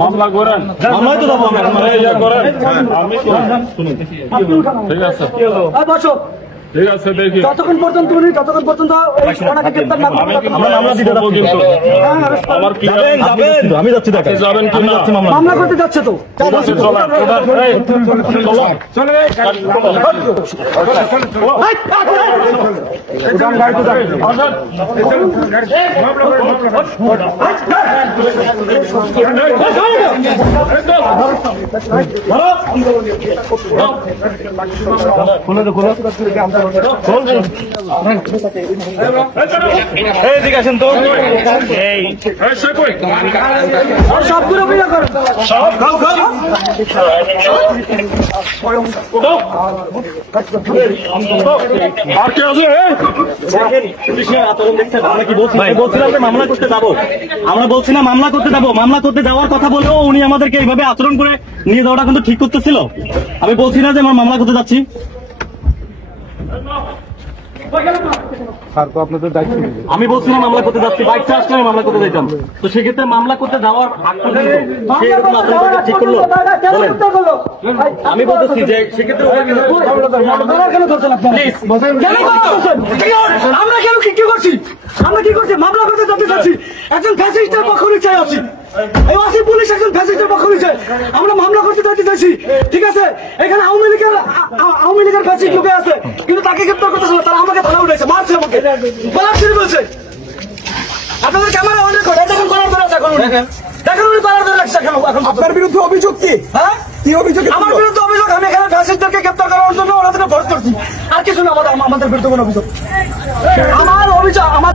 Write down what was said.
মামলা করেন, মামলায় তো যাবো করেন। আমি ঠিক আছে, ঠিক আছে, দেখি যতক্ষণ পর্যন্ত আমি যাচ্ছি, যাবেন কি না? মামলা করতে যাচ্ছে তো সবগুলো বিয়ে করো, আর কে আছে? আমরা কি বলছিলাম যে মামলা করতে যাবো, আমরা বলছিলাম মামলা করতে যাবো, মামলা করতে যাওয়ার কথা বলেও উনি আমাদেরকে এইভাবে আচরণ করে নিয়ে যাওয়াটা কিন্তু ঠিক করতেছিল। আমি বলছি না যে আমরা মামলা করতে যাচ্ছি। আমি বলছি না মামলা করতে যাচ্ছি, বাইকটা আসলে আমি মামলা করতে যেতাম। তো সেক্ষেত্রে মামলা করতে যাওয়ার ঠিক করলো। আমি বলতেছি যে সেক্ষেত্রে আমরা কেন কি করছি, আমরা কি করছি? মামলা করতে যেতে চাচ্ছি, একজন ফ্যাসিস্টের পক্ষ নিচ্ছে আছি, এই পুলিশ একজন ফ্যাসিস্টের পক্ষ নিচ্ছে, আমরা মামলা করতে যেতে চাইছি। ঠিক আছে, এখানে আওয়ামী লীগের ফ্যাসিস্ট লোকে আছে, কিন্তু তাকে গ্রেপ্তার করতেছিল, তারা আমাকে ধরা উঠেছে, মারছে আমাকে, বলার শুরু বলছে। আপনাদের ক্যামেরা অনেক করে দেখুন, করার ধরে আছে এখন, দেখেন উনি করার ধরে রাখছে এখন। আপনার বিরুদ্ধে অভিযোগ কি? হ্যাঁ, কি অভিযোগ? আমার বিরুদ্ধে অভিযোগ, আমি এখানে ফ্যাসিস্টদেরকে গ্রেপ্তার করার জন্য ওনাদের ভোট করছি, আর কিছু না। আমাদের বিরুদ্ধে কোনো অভিযোগ, আমার অভিযোগ আমার